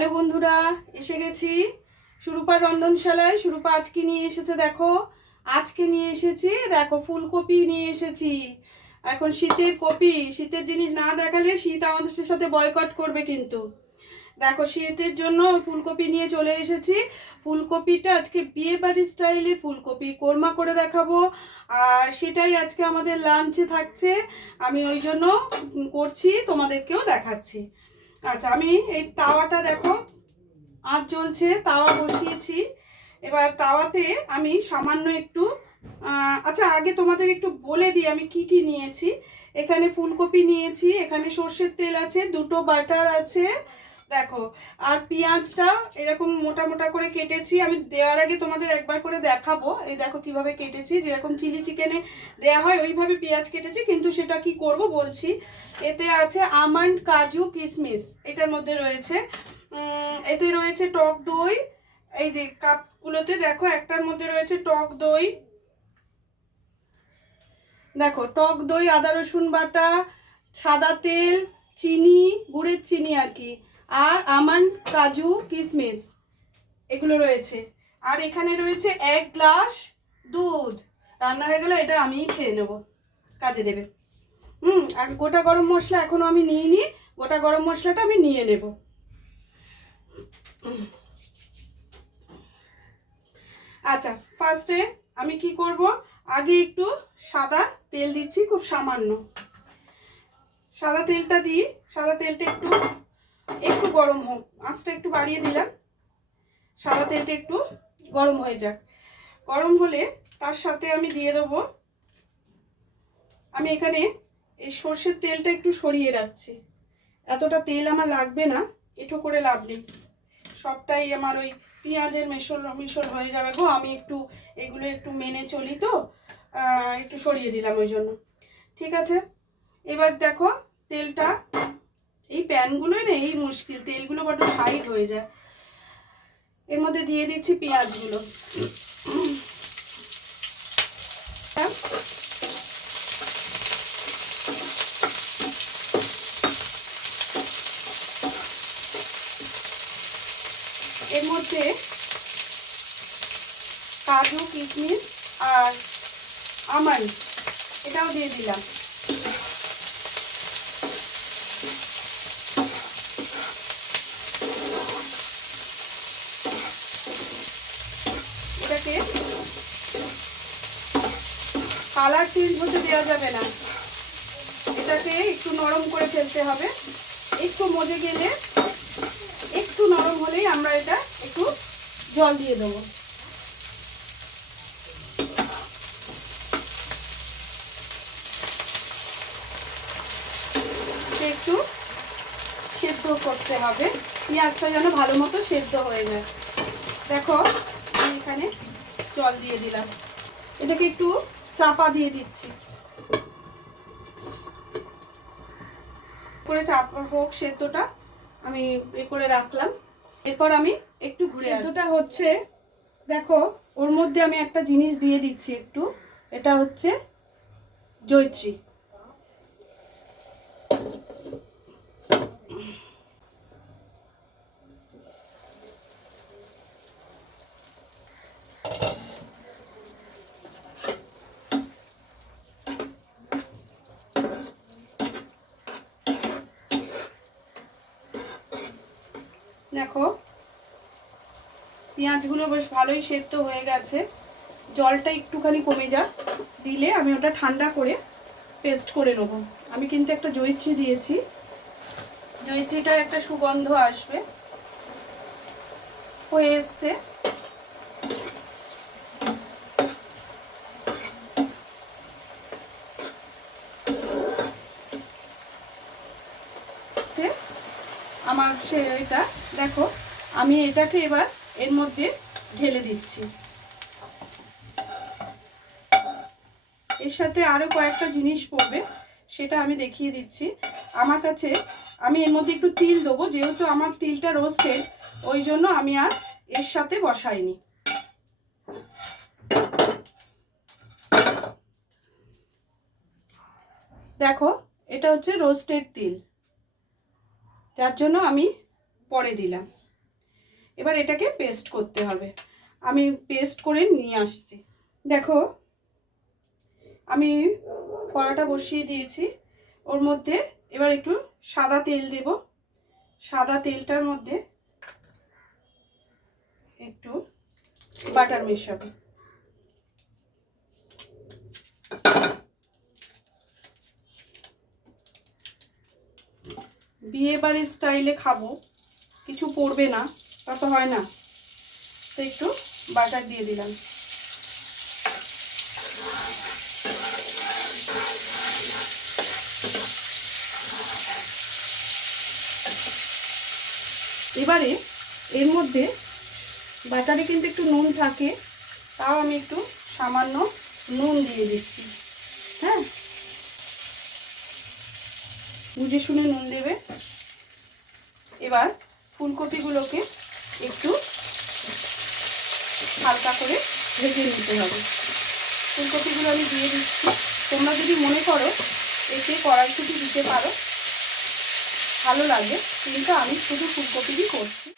Hello বন্ধুরা, এসে গেছি সুরূপার রন্ধনশালায়। সুরূপা আজকে নিয়ে এসেছে, দেখো আজকে নিয়ে এসেছি, দেখো ফুলকপি নিয়ে এসেছি। এখন শীতের কপি, শীতের জিনিস না দেখালে শীত আমাদের সাথে বয়কট করবে কিন্তু। দেখো শীতের জন্য ফুলকপি নিয়ে চলে এসেছি। ফুলকপিটা আজকে বিয়ে বাড়ির স্টাইলে ফুলকপি কোরমা করে দেখাবো, আর সেটাই আজকে আমাদের লাঞ্চে থাকছে। আমি ওই জন্য করছি, তোমাদেরকেও দেখাচ্ছি। আচ্ছা, আমি এই তাওয়াটা দেখো আঁচ জ্বলছে, তাওয়া বসিয়েছি। এবার তাওয়াতে আমি সামান্য একটু আচ্ছা আগে তোমাদের একটু বলে দিই আমি কি কি নিয়েছি। এখানে ফুলকপি নিয়েছি, এখানে সর্ষের তেল আছে, দুটো বাটার আছে দেখো, আর পেঁয়াজটা এরকম মোটা মোটা করে কেটেছি। আমি দেওয়ার আগে তোমাদের একবার করে দেখাবো, এই দেখো কিভাবে কেটেছি, যেরকম চিলি চিকেনে দেওয়া হয় ওইভাবে পেঁয়াজ কেটেছি, কিন্তু সেটা কি করব বলছি। এতে আছে আমন্ড, কাজু, কিশমিশ এটার মধ্যে রয়েছে। এতে রয়েছে টক দই, এই যে কাপগুলোতে দেখো একটার মধ্যে রয়েছে টক দই, দেখো টক দই, আদা রসুন বাটা, সাদা তেল, চিনি, গুড়ের চিনি আর কি, আর আমন্ড, কাজু, কিশমিশ এগুলো রয়েছে। আর এখানে রয়েছে 1 গ্লাস দুধ। রান্না হয়ে গেলে এটা আমিই খেয়ে নেব, কাজে দেবে। আর গোটা গরম মশলা এখনো আমি নিইনি, গোটা গরম মশলাটা আমি নিয়ে নেব। আচ্ছা, ফার্স্টে আমি কি করব, আগে একটু সাদা তেল দিচ্ছি, খুব সামান্য সাদা তেলটা দিই। সাদা তেলটা একটু একটু গরম হোক, আঁচটা একটু বাড়িয়ে দিলাম। সাদা তেলটা একটু গরম হয়ে যাক, গরম হলে তার সাথে আমি দিয়ে দেবো, আমি এখানে এই সর্ষের তেলটা একটু সরিয়ে রাখছি। এতটা তেল আমার লাগবে না, এঁটো করে লাভ নেই, সবটাই আমার ওই পেঁয়াজের মিশল হয়ে যাবে গো। আমি একটু এগুলো একটু মেনে চলি তো, একটু সরিয়ে দিলাম ওই জন্য। ঠিক আছে, এবার দেখো তেলটা, এই প্যানগুলোই না এই মুশকিল, তেলগুলো বড্ড সাইড হয়ে যায়। এর মধ্যে দিয়ে দিচ্ছি পেঁয়াজগুলো। এর মধ্যে কাজু, কিশমিশ আর আমন্ড এটাও দিয়ে দিলাম। এটাকে কালার চেঞ্জ হতে দেওয়া যাবে না, এটাকে একটু নরম করে ফেলতে হবে। একটু মজে গেলে, একটু নরম হলেই আমরা এটা একটু জল দিয়ে দেবো। একটু সেদ্ধ করতে হবে, পেঁয়াজটা যেন ভালো মতো সেদ্ধ হয়ে যায়। দেখো আমি এখানে জল দিয়ে দিলাম, এটাকে একটু চাপা দিয়ে দিচ্ছি, করে চাপা হোক সেদ্ধটা, আমি এ করে রাখলাম। এরপর আমি একটু ঘুরে সেদ্ধটা হচ্ছে, দেখো ওর মধ্যে আমি একটা জিনিস দিয়ে দিচ্ছি একটু, এটা হচ্ছে জয়িত্রী। দেখো পেঁয়াজগুলো বেশ ভালোই সেদ্ধ হয়ে গেছে, জলটা একটুখানি কমে যাক, দিলে আমি ওটা ঠান্ডা করে পেস্ট করে নেবো। আমি কিন্তু একটা জয়িত্রী দিয়েছি, জয়িত্রীটার একটা সুগন্ধ আসবে। হয়ে এসছে, আমার এটা দেখো, আমি এটাকে এবার এর মধ্যে ঢেলে দিচ্ছি। এর সাথে আরো কয়েকটা জিনিস পড়বে, সেটা আমি দেখিয়ে দিচ্ছি। আমার কাছে আমি এর মধ্যে একটু তিল দেবো, যেহেতু আমার তিলটা রোস্টেড ওই জন্য আমি আর এর সাথে বসাইনি। দেখো এটা হচ্ছে রোস্টেড তিল, যার জন্য আমি পরে দিলাম। এবার এটাকে পেস্ট করতে হবে। আমি পেস্ট করে নিয়ে আসছি। দেখো আমি কড়াটা বসিয়ে দিয়েছি, ওর মধ্যে এবার একটু সাদা তেল দেব। সাদা তেলটার মধ্যে একটু বাটার মেশাবো। বিয়ে বাড়ির স্টাইলে খাবো, কিছু পড়বে না, তা তো হয় না, তো একটু বাটার দিয়ে দিলাম। এবারে এর মধ্যে বাটারে কিন্তু একটু নুন থাকে, তাও আমি একটু সামান্য নুন দিয়ে দিচ্ছি। হ্যাঁ, বুঝে শুনে নুন দেবে। এবার ফুলকপিগুলোকে একটু হালকা করে ভেজে নিতে হবে। ফুলকপিগুলো আমি দিয়ে দিচ্ছি। তোমরা যদি মনে করো এতে কড়াইশুঁটি দিতে পারো, ভালো লাগে, কিন্তু আমি শুধু ফুলকপিই করছি।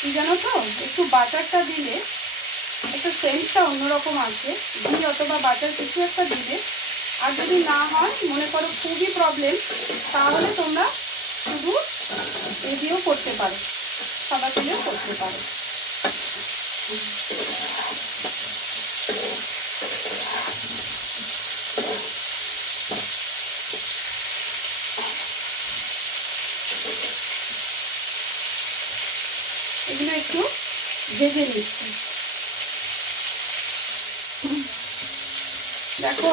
কি জানো তো, একটু বাটারটা দিলে একটা সেন্টটা অন্যরকম আছে। ঘি অথবা বাটার কিছু একটা দিলে, আর যদি না হয় মনে করো খুবই প্রবলেম, তাহলে তোমরা শুধু এ দিয়েও করতে পারো, সাদা তেলেও করতে পারো। এগুলো একটু ভেজে নিচ্ছি। দেখো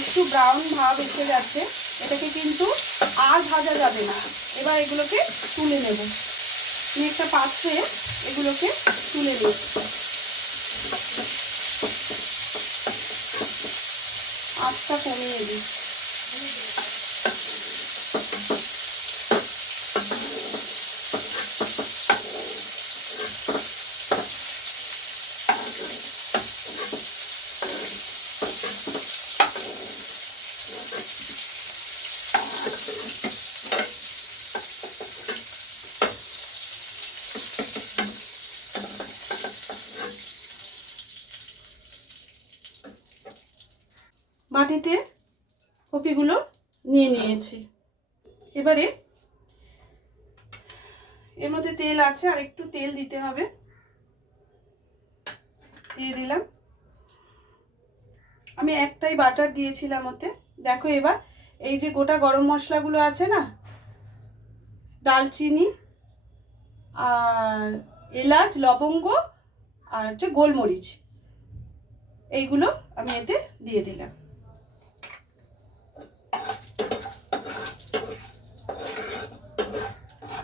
একটু ব্রাউন ভাব এসে যাচ্ছে, এটাকে কিন্তু আর ভাজা যাবে না। এবার এগুলোকে তুলে নেব। আমি একটা পাত্রে এগুলোকে তুলে নেব। আঁচটা কমিয়ে দিই। বাটিতে কপিগুলো নিয়ে নিয়েছি। এবারে এর মধ্যে তেল আছে, আর একটু তেল দিতে হবে। দিয়ে দিলাম। আমি একটাই বাটার দিয়েছিলাম ওতে। দেখো এবার এই যে গোটা গরম মশলাগুলো আছে না, দালচিনি আর এলাচ, লবঙ্গ আর হচ্ছে গোলমরিচ, এইগুলো আমি এতে দিয়ে দিলাম।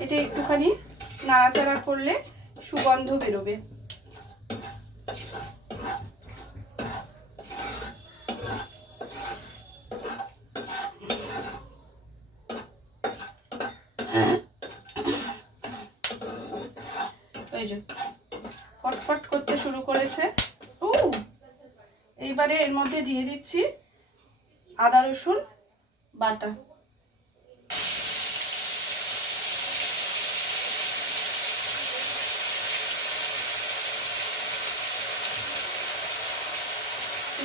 এটা একটুখানি নাড়াচাড়া করলে সুগন্ধ বেরোবে। ওই যে ফটফট করতে শুরু করেছে। এইবারে এর মধ্যে দিয়ে দিচ্ছি আদা রসুন বাটা।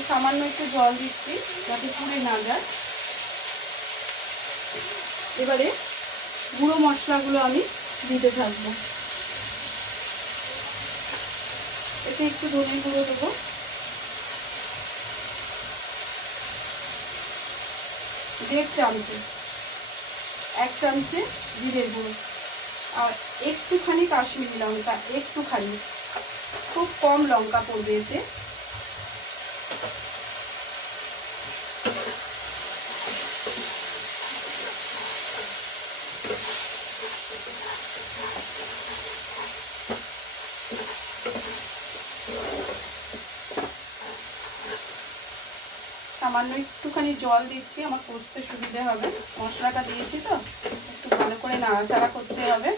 সামান্য একটু জল দিচ্ছি যাতে পুড়ে না যায়। এবারে গুঁড়ো মশলাগুলো আমি দিতে থাকবো। এতে একটু ধনে গুঁড়ো দেবো, দেড় চামচে, 1 চামচে জিরের গুঁড়ো, আর একটুখানি কাশ্মীরি লঙ্কা, একটুখানি, খুব কম লঙ্কা পড়বে এতে। সামান্য একটুখানি জল দিচ্ছি, আমার কষতে সুবিধে হবে, মশলাটা দিয়েছি তো, একটু ভালো করে নাড়াচাড়া করতে হবে।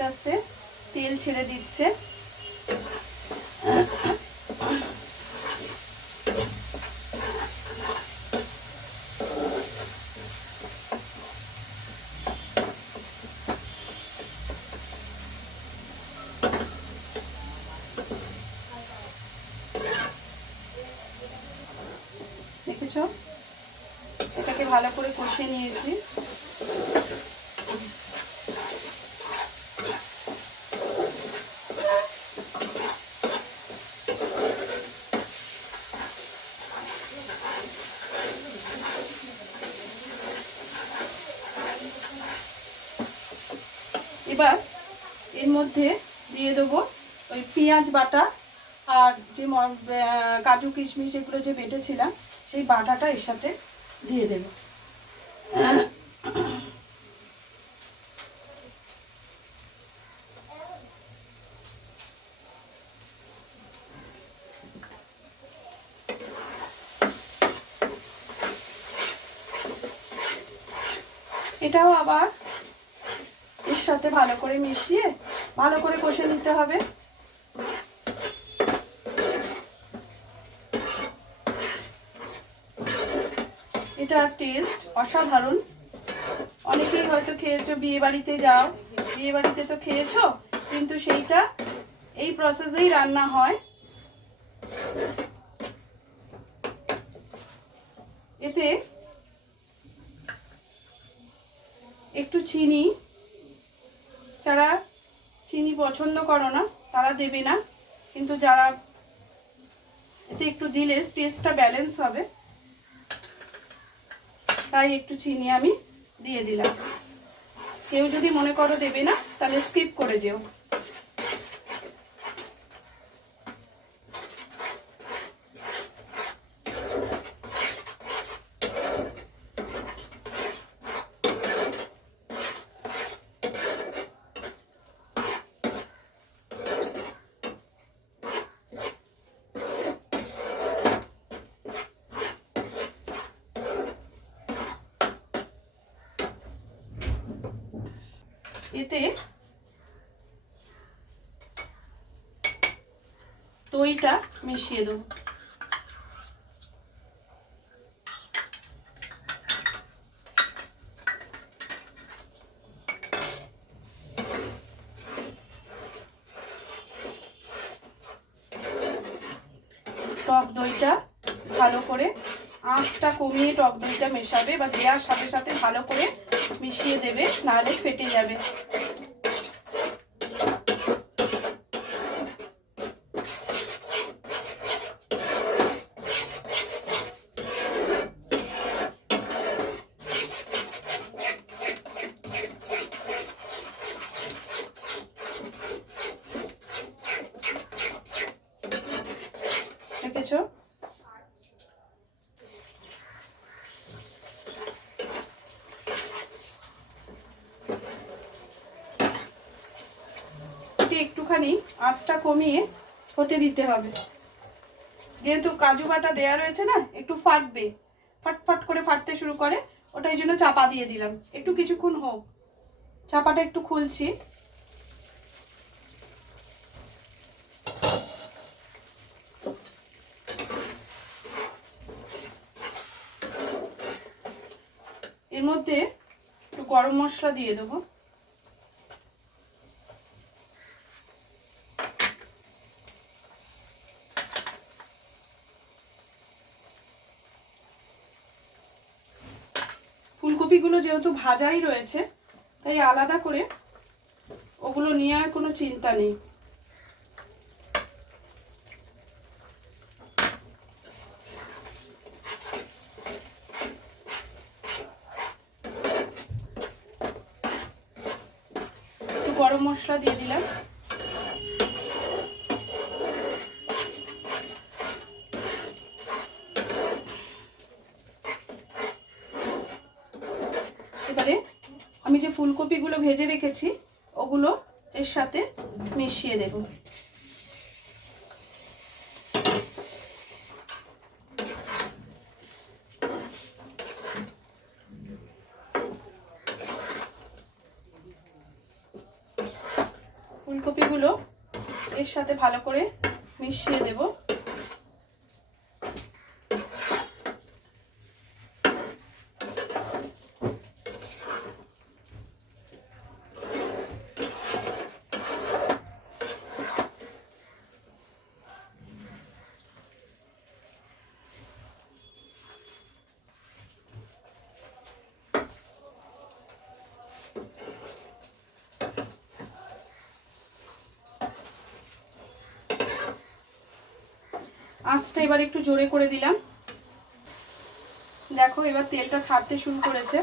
আস্তে আস্তে তেল ছেড়ে দিচ্ছে। দেখেছো, এটাকে ভালো করে কষিয়ে নিয়েছি। এবার এর মধ্যে দিয়ে দেবো ওই পেঁয়াজ বাটা আর যে কাজু কিশমিশ এগুলো যে বেটেছিলাম সেই বাটাটা এর সাথে দিয়ে দেব। এটাও আবার এর সাথে ভালো করে মিশিয়ে ভালো করে কষে নিতে হবে। এটা টেস্ট অসাধারণ। অনেকেই হয়তো খেয়েছো, বিয়ে বাড়িতে যাও, বিয়ে বাড়িতে তো খেয়েছো, কিন্তু সেইটা এই প্রসেসেই রান্না হয়। এতে একটু চিনি, যারা চিনি পছন্দ করো না তারা দেবে না, কিন্তু যারা এতে একটু দিলে টেস্টটা ব্যালেন্স হবে, তাই একটু চিনি আমি দিয়ে দিলাম। কেউ যদি মনে করো দেবে না তাহলে স্কিপ করে যেও। এতে দইটা মিশিয়ে দেবো। টক দইটা ভালো করে আঁচটা কমিয়ে টক দইটা মেশাবে বা দেওয়ার সাথে সাথে ভালো করে মিশিয়ে দেবে, নাহলে ফেটে যাবে। দেখেছো, একটুখানি আঁচটা কমিয়ে হতে দিতে হবে। যেহেতু কাজু বাটা দেয়া রয়েছে না, একটু ফাটবে, ফটফট করে ফাটতে শুরু করে, ওটাই জন্য চাপা দিয়ে দিলাম। একটু কিছুক্ষণ হোক, চাপাটা একটু খুলছি। এর মধ্যে একটু গরম মশলা দিয়ে দেবো। ফুলকপিগুলো যেহেতু ভাজাই রয়েছে, তাই আলাদা করে ওগুলো নিয়ে আর কোনো চিন্তা নেই। একটু গরম মশলা দিয়ে দিলাম। এবারে আমি যে ফুলকপিগুলো ভেজে রেখেছি ওগুলো এর সাথে মিশিয়ে দেব। ফুলকপিগুলো এর সাথে ভালো করে মিশিয়ে দেব। আঁচটা এবার একটু জোরে করে দিলাম। দেখো এবার তেলটা ছাড়তে শুরু করেছে।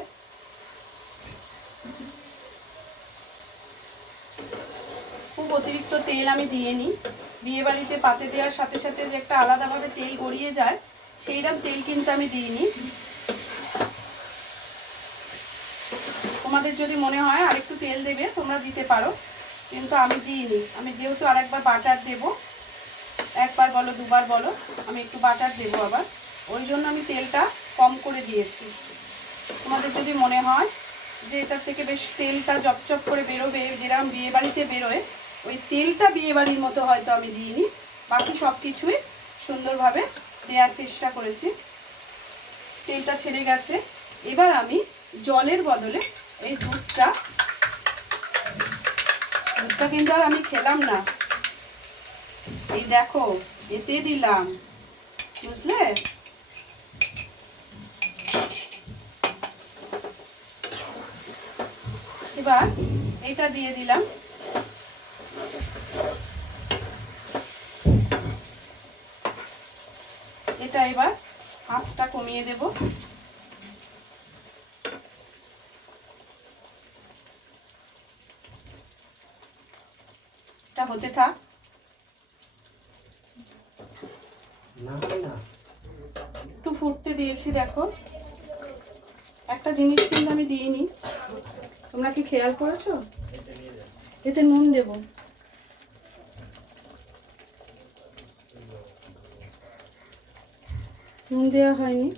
খুব অতিরিক্ত তেল আমি দিয়ে নিই। বিয়ে বাড়িতে পাতে দেওয়ার সাথে সাথে যে একটা আলাদাভাবে তেল গড়িয়ে যায়, সেইরকম তেল কিন্তু আমি দিইনি। তোমাদের যদি মনে হয় আরেকটু তেল দেবে তোমরা দিতে পারো, কিন্তু আমি দিইনি। আমি যেহেতু আরেকবার বাটার দেব, একবার বলো দুবার বলো, আমি একটু বাটার দেবো আবার, ওই জন্য আমি তেলটা কম করে দিয়েছি। তোমাদের যদি মনে হয় যে এটার থেকে বেশ তেলটা চপচপ করে বেরোবে, যেরকম বিয়ে বাড়িতে বেরোয়, ওই তেলটা বিয়ে বাড়ির মতো হয়তো আমি দিইনি। বাকি সব কিছুই সুন্দরভাবে দেওয়ার চেষ্টা করেছি। তেলটা ছেড়ে গেছে। এবার আমি জলের বদলে এই দুধটা কিন্তু আর আমি খেলাম না, এই দেখো এতে দিলাম, বুঝলে? এবার এটা দিয়ে দিলাম। এটা এবার আঁচটা কমিয়ে দেব। এটা হতে থাক। একটু ফুটতে দিয়েছি। দেখো একটা জিনিস কিন্তু আমি দিইনি, তোমরা কি খেয়াল করেছো? এতে নুন দেব। নুন দেওয়া হয়নি,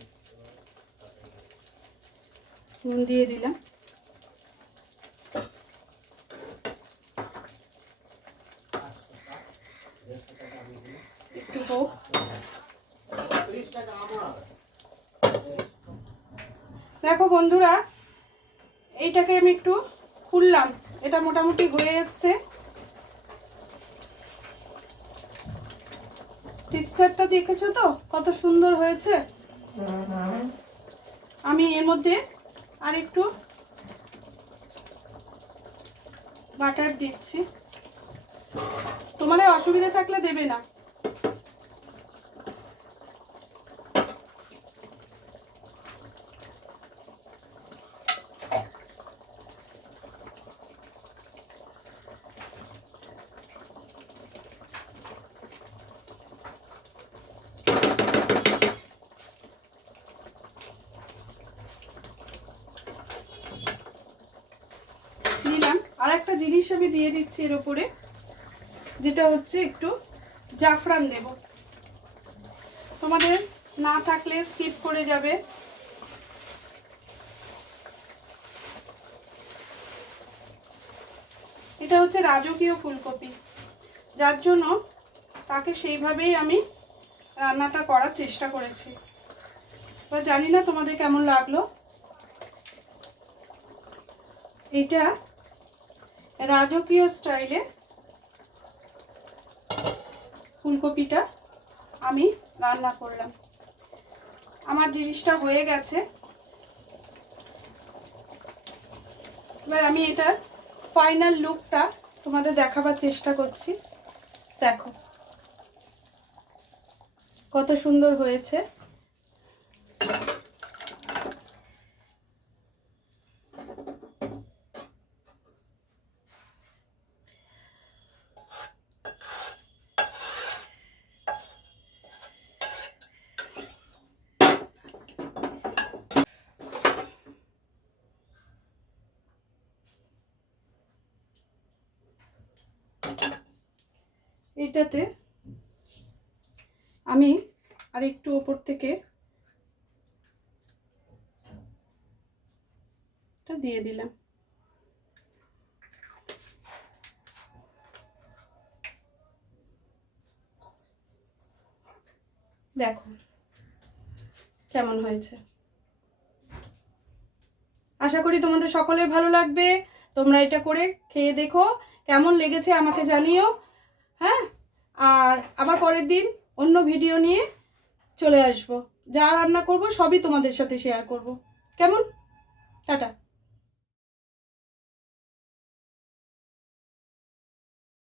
নুন দিয়ে দিলাম। একটু হোক। দেখো বন্ধুরা, এইটাকে আমি একটু খুললাম, এটা মোটামুটি হয়ে এসছে। টেক্সচারটা দেখেছো তো কত সুন্দর হয়েছে? আমি এর মধ্যে আর একটু বাটার দিচ্ছি। তোমাদের অসুবিধা থাকলে দেবে না। দিলাম আর একটা জিনিস আমি দিয়ে দিচ্ছি এর উপরে, যেটা হচ্ছে একটু জাফরান দেব। তোমাদের না থাকলে স্কিপ করে যাবে। এটা হচ্ছে রাজকীয় ফুলকপি, যার জন্য তাকে সেইভাবেই আমি রান্নাটা করার চেষ্টা করেছি। এবার জানি না তোমাদের কেমন লাগলো। এটা রাজকীয় স্টাইলে ফুলকপিটা আমি রান্না করলাম। আমার জিনিসটা হয়ে গেছে। এবার আমি এটার ফাইনাল লুকটা তোমাদের দেখাবার চেষ্টা করছি। দেখো কত সুন্দর হয়েছে। এটাতে আমি আর একটু উপর থেকে এটা দিয়ে দিলাম। দেখো কেমন হয়েছে। আশা করি তোমাদের সকলের ভালো লাগবে। তোমরা এটা করে খেয়ে দেখো, কেমন লেগেছে আমাকে জানিও। হ্যাঁ, আর আবার পরের দিন অন্য ভিডিও নিয়ে চলে আসবো। যা রান্না করব সবই তোমাদের সাথে শেয়ার করব। কেমন? টাটা।